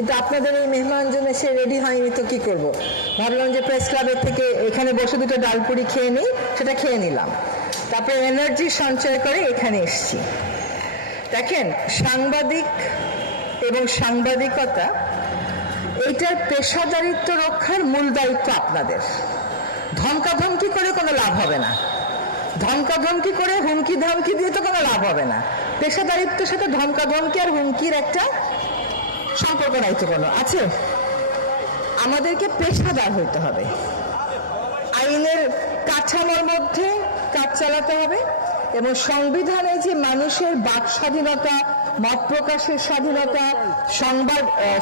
কিন্তু আপনাদের এই মেহমানজন এসে রেডি হয়নি তো কি করব, ভাবলাম যে প্রেস ক্লাবের থেকে এখানে বসে দুটো ডালপুরি খেয়ে নিই, সেটা খেয়ে নিলাম। তারপরে এনার্জি সঞ্চয় করে এখানে এসছি। দেখেন, সাংবাদিক এবং সাংবাদিকতা এইটার পেশাদারিত্ব রক্ষার মূল দায়িত্ব আপনাদের। ধমকাধমকি করে কোনো লাভ হবে না, ধমকাধমকি করে হুমকি ধামকি দিয়ে তো কোনো লাভ হবে না। পেশাদারিত্বের সাথে ধমকাধমকি আর হুমকির একটা সম্পর্ক নাই তো কোনো আছে। আমাদেরকে পেশাদার হইতে হবে, আইনের কাঠামোর মধ্যে কাজ চালাতে হবে এবং সংবিধানে যে মানুষের বাক স্বাধীনতা, মত প্রকাশের স্বাধীনতা,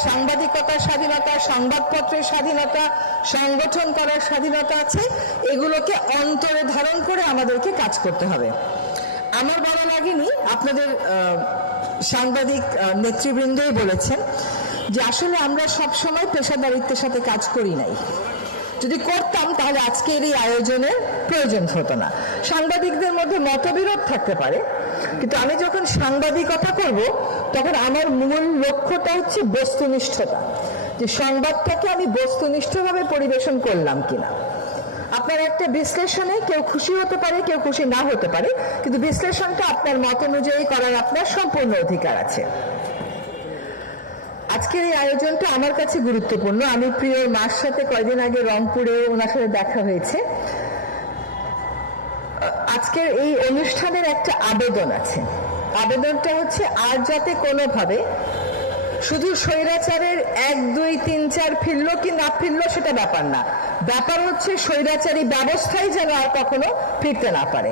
সাংবাদিকতার স্বাধীনতা, সংবাদপত্রের স্বাধীনতা, সংগঠন করার স্বাধীনতা আছে, এগুলোকে অন্তরে ধারণ করে আমাদেরকে কাজ করতে হবে। আমার ভালো লাগেনি, আপনাদের সাংবাদিক নেতৃবৃন্দই বলেছেন যে আসলে আমরা সবসময় পেশাদারিত্বের সাথে কাজ করি নাই। যদি করতাম তাহলে আজকের এই আয়োজনের প্রয়োজন হতো না। সাংবাদিকদের মধ্যে মতবিরোধ থাকতে পারে, কিন্তু আমি যখন সাংবাদিকতা করব তখন আমার মূল লক্ষ্যটা হচ্ছে বস্তুনিষ্ঠতা, যে সংবাদটাকে আমি বস্তুনিষ্ঠভাবে পরিবেশন করলাম কিনা। আপনার একটা বিশ্লেষণে কেউ খুশি হতে পারে, কেউ খুশি না হতে পারে, কিন্তু বিশ্লেষণটা আপনার মত অনুযায়ী করার আপনার সম্পূর্ণ অধিকার আছে। আজকের এই আয়োজনটা আমার কাছে গুরুত্বপূর্ণ। আমি প্রিয় মার সাথে কয়েকদিন আগে রংপুরে ওনার সাথে দেখা হয়েছে। আজকের এই অনুষ্ঠানের একটা আবেদন আছে। আবেদনটা হচ্ছে আর যাতে কোনোভাবে শুধু স্বৈরাচারের 1, 2, 3, 4 ফিরলো কি না ফিরলো সেটা ব্যাপার না, ব্যাপার হচ্ছে স্বৈরাচারী ব্যবস্থাই যেন আর কখনো ফিরতে না পারে।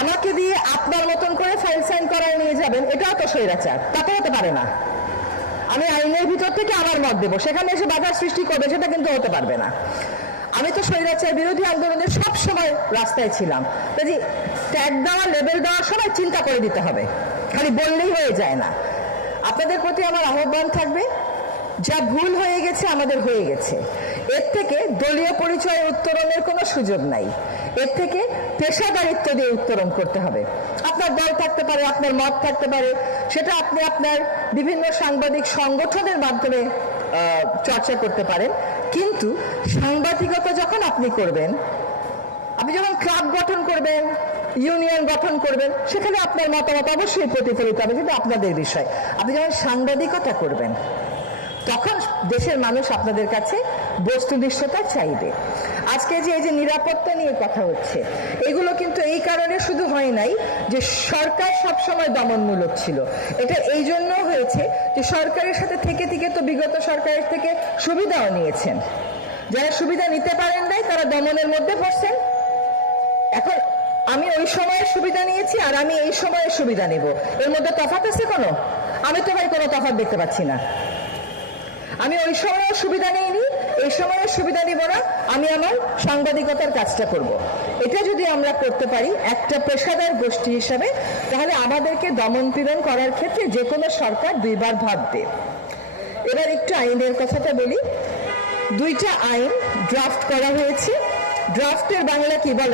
আমাকে দিয়ে আপনার মতন করে ফাইল সাইন করায় নিয়ে যাবেন, এটাও তো স্বৈরাচার, তাতে হতে পারে না। আমি আইনের ভিতর থেকে আমার মত দেবো, সেখানে এসে বাধার সৃষ্টি করবে, সেটা কিন্তু হতে পারবে না। আমি তো স্বৈরাচার বিরোধী আন্দোলনে সব সময় রাস্তায় ছিলাম। কাজে ট্যাগ দেওয়া, লেবেল দেওয়ার সময় চিন্তা করে দিতে হবে, খালি বললেই হয়ে যায় না। আপনাদের প্রতি আমার আহ্বান থাকবে, যা ভুল হয়ে গেছে আমাদের হয়ে গেছে, এর থেকে দলীয় পরিচয়ে উত্তরণের কোনো সুযোগ নাই। এর থেকে পেশাদারিত্ব দিয়ে উত্তরণ করতে হবে। আপনার দল থাকতে পারে, আপনার মত থাকতে পারে, সেটা আপনি আপনার বিভিন্ন সাংবাদিক সংগঠনের মাধ্যমে চর্চা করতে পারেন, কিন্তু সাংবাদিকতা যখন আপনি করবেন, আপনি যখন ক্লাব গঠন করবেন, ইউনিয়ন গঠন করবেন, সেখানে আপনার মতামত অবশ্যই প্রতিফলিত হবে, সেটা আপনাদের বিষয়। আপনি যখন সাংবাদিকতা করবেন তখন দেশের মানুষ আপনাদের কাছে বস্তুনিষ্ঠতা চাইবে। আজকে যে এই যে নিরাপত্তা নিয়ে কথা হচ্ছে, এগুলো কিন্তু এই কারণে শুধু হয় নাই যে সরকার সবসময় দমনমূলক ছিল, এটা এই জন্য হয়েছে যে সরকারের সাথে থেকে থেকে তো বিগত সরকারের থেকে সুবিধাও নিয়েছেন। যারা সুবিধা নিতে পারেন নাই তারা দমনের মধ্যে পড়ছেন। এখন আমি ওই সময়ের সুবিধা নিয়েছি আর আমি এই সময়ের সুবিধা নেব, এর মধ্যে তফাৎ আছে কোনো? আমি তো ভাই কোনো তফাৎ দেখতে পাচ্ছি না। আমি ওই সময়ের সুবিধা নেইনি, এই সময়ের সুবিধা নিব না, আমি আমার সাংবাদিকতার কাজটা করব। এটা যদি আমরা করতে পারি একটা পেশাদার গোষ্ঠী হিসাবে, তাহলে আমাদেরকে দমন পীড়ন করার ক্ষেত্রে যে কোনো সরকার দুইবার ভাববে। এবার একটু আইনের কথাটা বলি। 2টা আইন ড্রাফট করা হয়েছে। ড্রাফটের বাংলা কি বলে?